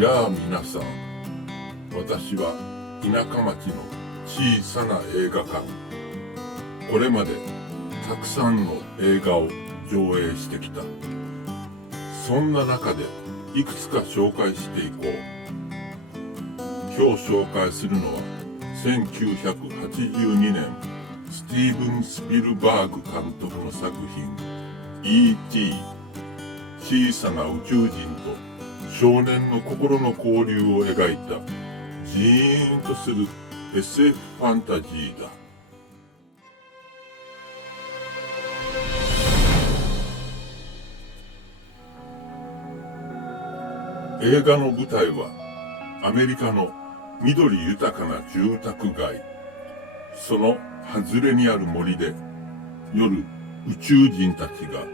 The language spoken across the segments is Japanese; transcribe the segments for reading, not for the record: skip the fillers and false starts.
やあ皆さん、私は田舎町の小さな映画館。これまでたくさんの映画を上映してきた。そんな中でいくつか紹介していこう。今日紹介するのは1982年スティーブン・スピルバーグ監督の作品 E.T. 小さな宇宙人と少年の心の交流を描いたジーンとする SF ファンタジーだ。映画の舞台はアメリカの緑豊かな住宅街。その外れにある森で夜宇宙人たちが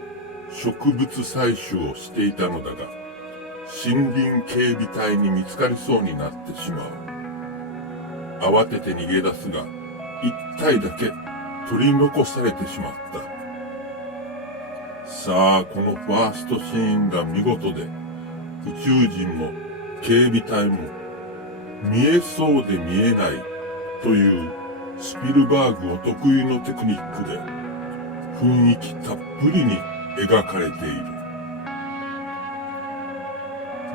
植物採取をしていたのだが、森林警備隊に見つかりそうになってしまう。慌てて逃げ出すが、一体だけ取り残されてしまった。さあ、このファーストシーンが見事で、宇宙人も警備隊も見えそうで見えないというスピルバーグお得意のテクニックで雰囲気たっぷりに描かれている。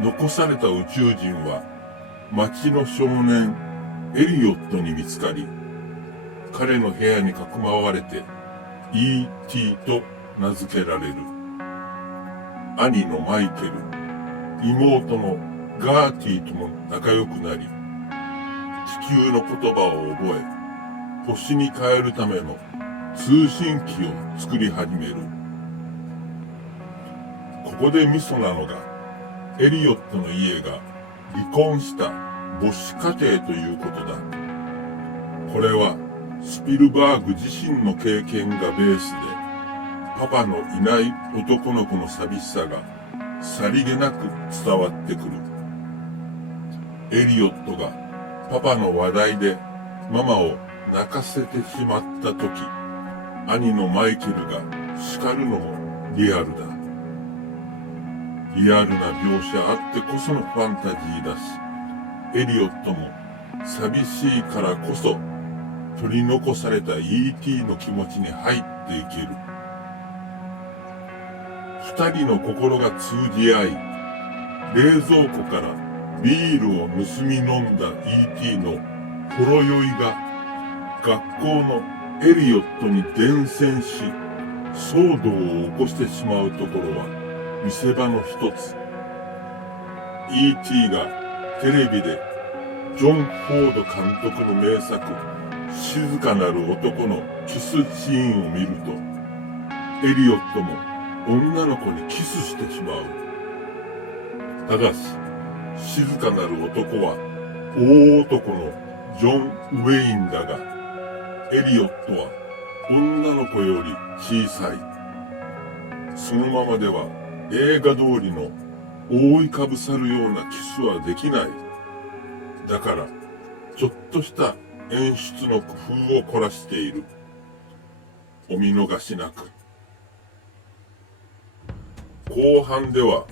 残された宇宙人は町の少年エリオットに見つかり、彼の部屋にかくまわれて E.T. と名付けられる。兄のマイケル、妹のガーティとも仲良くなり、地球の言葉を覚え、星に帰るための通信機を作り始める。ここでミソなのが、エリオットの家が離婚した母子家庭ということだ。これはスピルバーグ自身の経験がベースで、パパのいない男の子の寂しさがさりげなく伝わってくる。エリオットがパパの話題でママを泣かせてしまった時、兄のマイケルが叱るのもリアルだ。リアルな描写あってこそのファンタジーだし、エリオットも寂しいからこそ取り残された E.T. の気持ちに入っていける。二人の心が通じ合い、冷蔵庫からビールを盗み飲んだ E.T. のほろ酔いが学校のエリオットに伝染し、騒動を起こしてしまうところは見せ場の一つ。E.T. がテレビでジョン・フォード監督の名作静かなる男のキスシーンを見ると、エリオットも女の子にキスしてしまう。ただし、静かなる男は大男のジョン・ウェインだが、エリオットは女の子より小さい。そのままでは映画通りの覆いかぶさるようなキスはできない。だから、ちょっとした演出の工夫を凝らしている。お見逃しなく。後半では、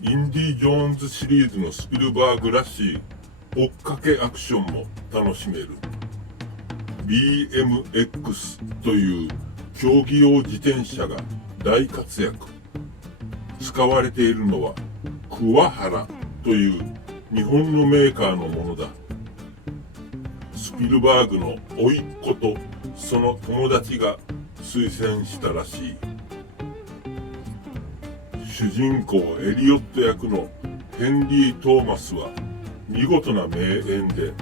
インディ・ジョーンズシリーズのスピルバーグらしい追っかけアクションも楽しめる。BMX という競技用自転車が大活躍。使われているのはクワハラという日本のメーカーのものだ。スピルバーグの甥っ子とその友達が推薦したらしい。主人公エリオット役のヘンリー・トーマスは見事な名演で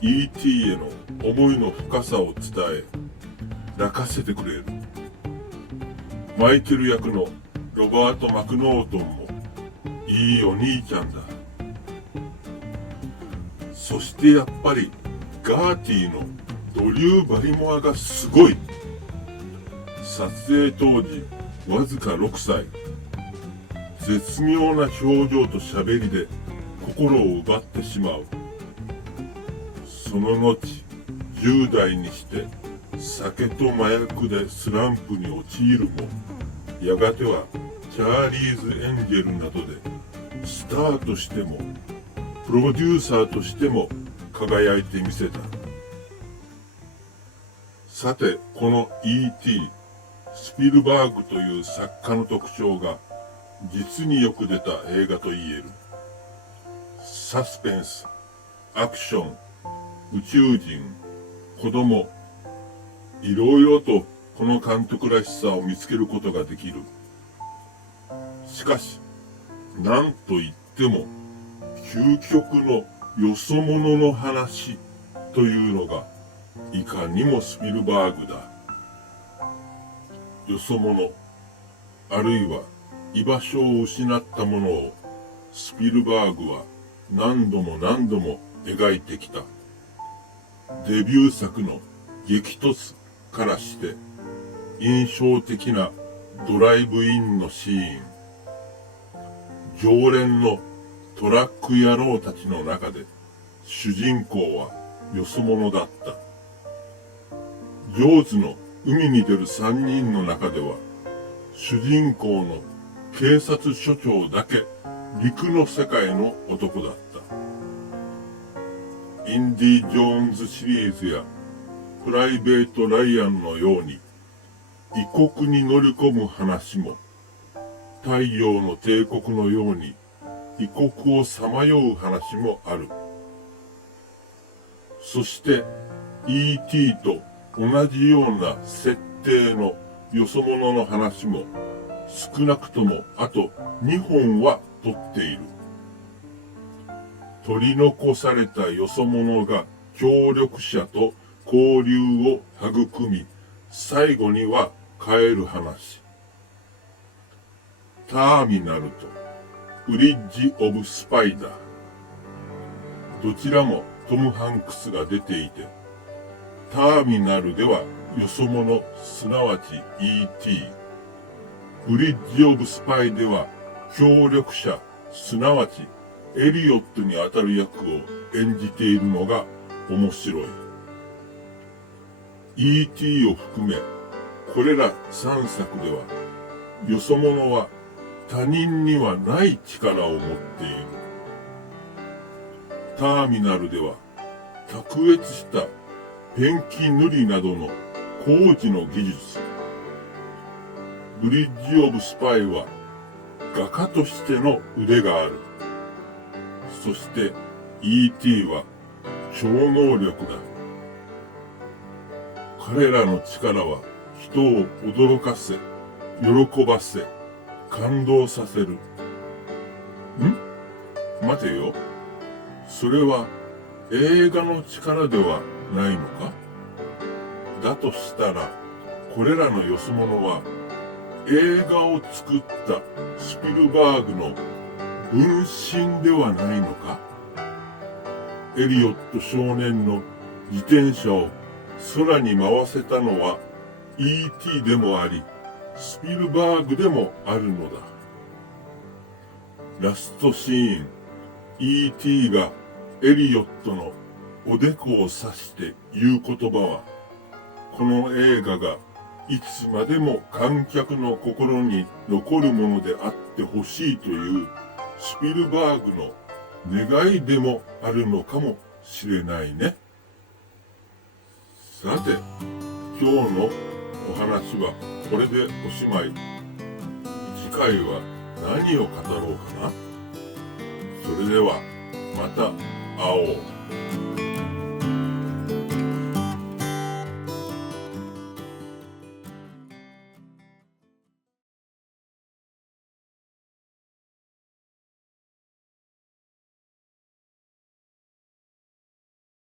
E.T. への思いの深さを伝え泣かせてくれる。マイケル役のロバート・マクノートンもいいお兄ちゃんだ。そしてやっぱりガーティのドリュー・バリモアがすごい。撮影当時わずか6歳。絶妙な表情と喋りで心を奪ってしまう。その後、10代にして酒と麻薬でスランプに陥るも、やがてはチャーリーズ・エンジェルなどでスターとしてもプロデューサーとしても輝いてみせた。さて、この E.T. スピルバーグという作家の特徴が実によく出た映画と言える。サスペンス、アクション、宇宙人、子供、いろいろとこの監督らしさを見つけることができる。しかし、なんといっても究極のよそ者の話というのがいかにもスピルバーグだ。よそ者、あるいは居場所を失ったものをスピルバーグは何度も何度も描いてきた。デビュー作の激突からして印象的なドライブインのシーン。常連のトラック野郎たちの中で主人公はよそ者だった。ジョーズの海に出る3人の中では主人公の警察署長だけ陸の世界の男だった。インディ・ジョーンズシリーズやプライベート・ライアンのように異国に乗り込む話も太陽の帝国のように異国をさまよう話もある。そして E.T. と同じような設定のよそ者の話も少なくともあと2本は撮っている。取り残されたよそ者が協力者と交流を育み、最後には帰る話。ターミナルとブリッジ・オブ・スパイダー。どちらもトム・ハンクスが出ていて、ターミナルではよそ者、すなわち E.T. ブリッジ・オブ・スパイでは協力者、すなわちエリオットにあたる役を演じているのが面白い。E.T. を含め、これら3作では、よそ者は他人にはない力を持っている。ターミナルでは、卓越したペンキ塗りなどの工事の技術。ブリッジ・オブ・スパイは画家としての腕がある。そして E.T. は超能力だ。彼らの力は人を驚かせ、喜ばせ、感動させる。待てよ。それは映画の力ではないのか？だとしたら、これらのよそ者は映画を作ったスピルバーグの分身ではないのか？エリオット少年の自転車を空に回せたのは E.T. でもあり、スピルバーグでもあるのだ。ラストシーン、E.T. がエリオットのおでこを指して言う言葉は、この映画がいつまでも観客の心に残るものであってほしいというスピルバーグの願いでもあるのかもしれないね。さて、今日のお話はこれでおしまい。次回は何を語ろうかな。それではまた会おう。